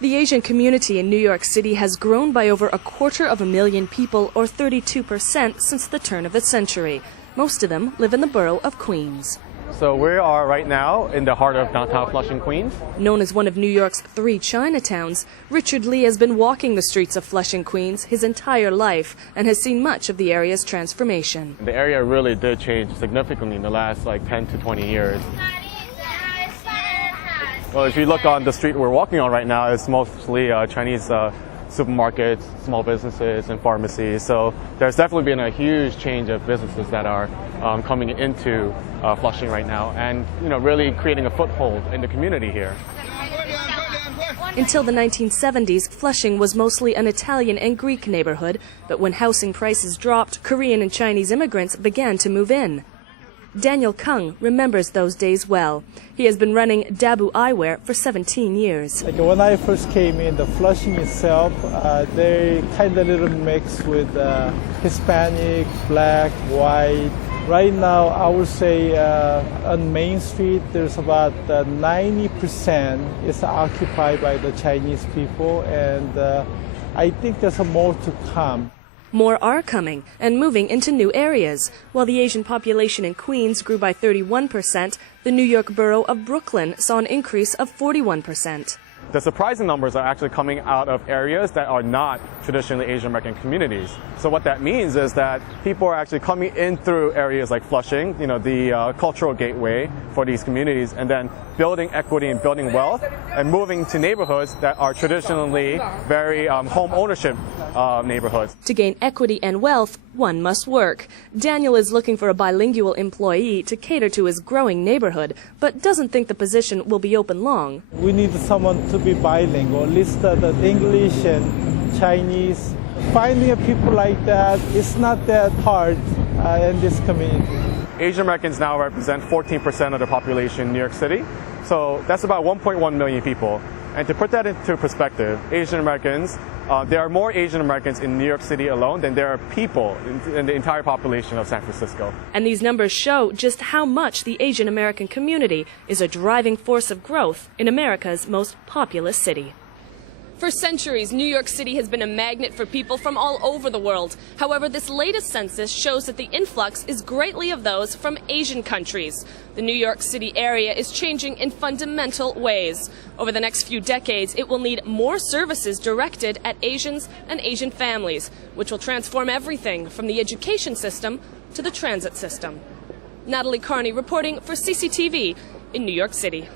The Asian community in New York City has grown by over 250,000 people, or 32% since the turn of the century. Most of them live in the borough of Queens. So we are right now in the heart of downtown Flushing, Queens. Known as one of New York's 3 Chinatowns, Richard Lee has been walking the streets of Flushing, Queens his entire life and has seen much of the area's transformation. The area really did change significantly in the last 10 to 20 years. Well, if you look on the street we're walking on right now, it's mostly Chinese supermarkets, small businesses, and pharmacies. So there's definitely been a huge change of businesses that are coming into Flushing right now, and really creating a foothold in the community here. Until the 1970s, Flushing was mostly an Italian and Greek neighborhood, but when housing prices dropped, Korean and Chinese immigrants began to move in. Daniel Kung remembers those days well. He has been running Dabu Eyewear for 17 years. When I first came in, the Flushing itself, they kind of little mix with Hispanic, black, white. Right now, I would say on Main Street, there's about 90% is occupied by the Chinese people, and I think there's more to come. More are coming and moving into new areas. While the Asian population in Queens grew by 31%, the New York borough of Brooklyn saw an increase of 41%. The surprising numbers are actually coming out of areas that are not traditionally Asian American communities. So what that means is that people are actually coming in through areas like Flushing, the cultural gateway for these communities, and then building equity and building wealth, and moving to neighborhoods that are traditionally very home ownership neighborhoods. To gain equity and wealth, one must work. Daniel is looking for a bilingual employee to cater to his growing neighborhood, but doesn't think the position will be open long. We need someone to be bilingual, at least the English and Chinese. Finding people like that is not that hard in this community. Asian Americans now represent 14% of the population in New York City, so that's about 1.1 million people. And to put that into perspective, Asian Americans, there are more Asian Americans in New York City alone than there are people in the entire population of San Francisco. And these numbers show just how much the Asian American community is a driving force of growth in America's most populous city. For centuries, New York City has been a magnet for people from all over the world. However, this latest census shows that the influx is greatly of those from Asian countries. The New York City area is changing in fundamental ways. Over the next few decades, it will need more services directed at Asians and Asian families, which will transform everything from the education system to the transit system. Natalie Carney reporting for CCTV in New York City.